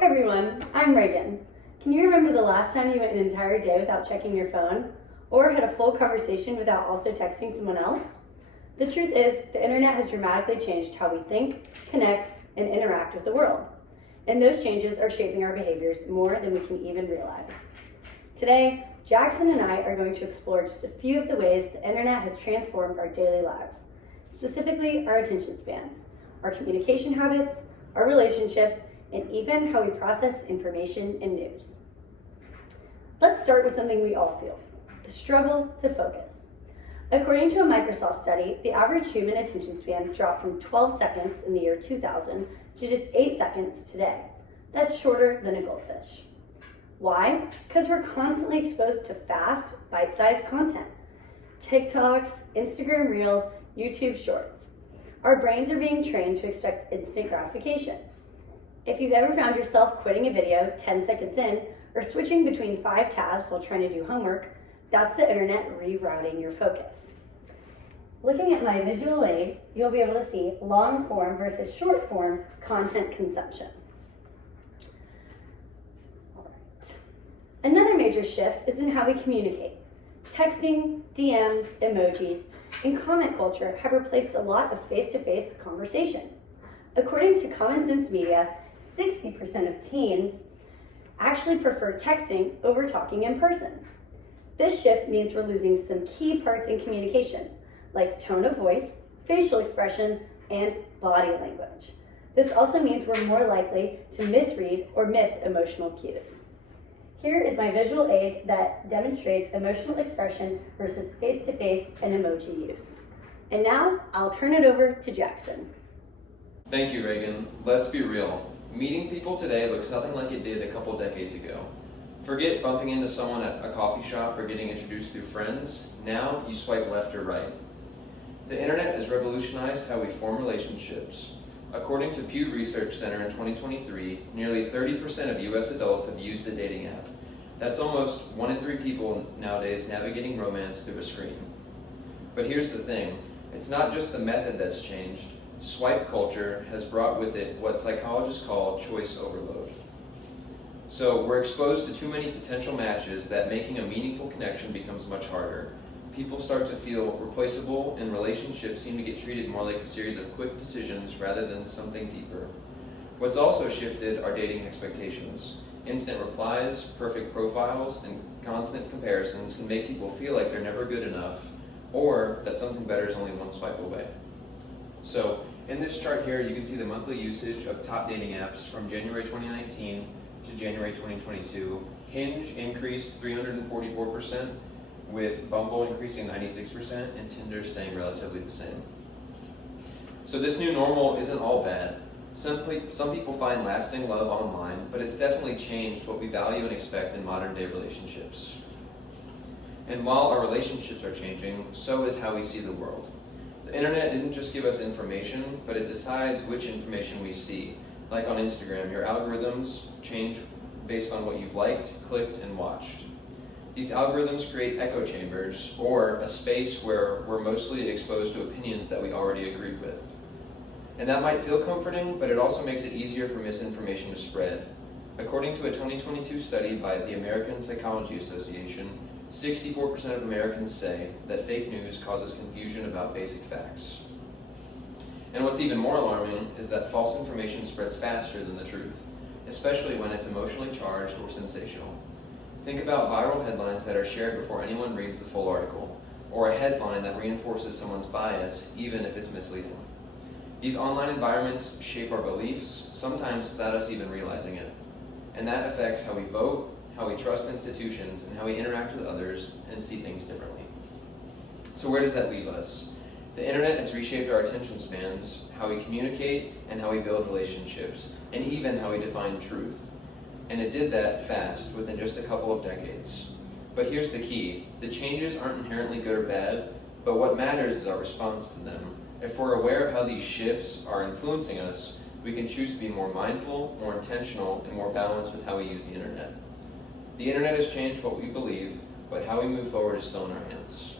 Hi everyone, I'm Regan. Can you remember the last time you went an entire day without checking your phone? Or had a full conversation without also texting someone else? The truth is, the internet has dramatically changed how we think, connect, and interact with the world. And those changes are shaping our behaviors more than we can even realize. Today, Jackson and I are going to explore just a few of the ways the internet has transformed our daily lives, specifically our attention spans, our communication habits, our relationships, and even how we process information and news. Let's start with something we all feel, the struggle to focus. According to a Microsoft study, the average human attention span dropped from 12 seconds in the year 2000 to just 8 seconds today. That's shorter than a goldfish. Why? Because we're constantly exposed to fast, bite-sized content. TikToks, Instagram Reels, YouTube Shorts. Our brains are being trained to expect instant gratification. If you've ever found yourself quitting a video 10 seconds in or switching between 5 tabs while trying to do homework, that's the internet rerouting your focus. Looking at my visual aid, you'll be able to see long form versus short form content consumption. Another major shift is in how we communicate. Texting, DMs, emojis, and comment culture have replaced a lot of face-to-face conversation. According to Common Sense Media, 60% of teens actually prefer texting over talking in person. This shift means we're losing some key parts in communication, like tone of voice, facial expression, and body language. This also means we're more likely to misread or miss emotional cues. Here is my visual aid that demonstrates emotional expression versus face-to-face and emoji use. And now, I'll turn it over to Jackson. Thank you, Regan. Let's be real. Meeting people today looks nothing like it did a couple decades ago. Forget bumping into someone at a coffee shop or getting introduced through friends. Now, you swipe left or right. The internet has revolutionized how we form relationships. According to Pew Research Center in 2023, nearly 30% of US adults have used a dating app. That's almost 1 in 3 people nowadays navigating romance through a screen. But here's the thing, it's not just the method that's changed. Swipe culture has brought with it what psychologists call choice overload. So we're exposed to too many potential matches that making a meaningful connection becomes much harder. People start to feel replaceable, and relationships seem to get treated more like a series of quick decisions rather than something deeper. What's also shifted are dating expectations. Instant replies, perfect profiles, and constant comparisons can make people feel like they're never good enough, or that something better is only one swipe away. So, in this chart here, you can see the monthly usage of top dating apps from January 2019 to January 2022. Hinge increased 344%, with Bumble increasing 96%, and Tinder staying relatively the same. So this new normal isn't all bad. Some people find lasting love online, but it's definitely changed what we value and expect in modern day relationships. And while our relationships are changing, so is how we see the world. The internet didn't just give us information, but it decides which information we see. Like on Instagram, your algorithms change based on what you've liked, clicked, and watched. These algorithms create echo chambers, or a space where we're mostly exposed to opinions that we already agree with. And that might feel comforting, but it also makes it easier for misinformation to spread. According to a 2022 study by the American Psychology Association, 64% of Americans say that fake news causes confusion about basic facts. And what's even more alarming is that false information spreads faster than the truth, especially when it's emotionally charged or sensational. Think about viral headlines that are shared before anyone reads the full article, or a headline that reinforces someone's bias even if it's misleading. These online environments shape our beliefs, sometimes without us even realizing it. And that affects how we vote, how we trust institutions, and how we interact with others and see things differently. So where does that leave us? The internet has reshaped our attention spans, how we communicate, and how we build relationships, and even how we define truth. And it did that fast, within just a couple of decades. But here's the key, the changes aren't inherently good or bad, but what matters is our response to them. If we're aware of how these shifts are influencing us, we can choose to be more mindful, more intentional, and more balanced with how we use the internet. The internet has changed what we believe, but how we move forward is still in our hands.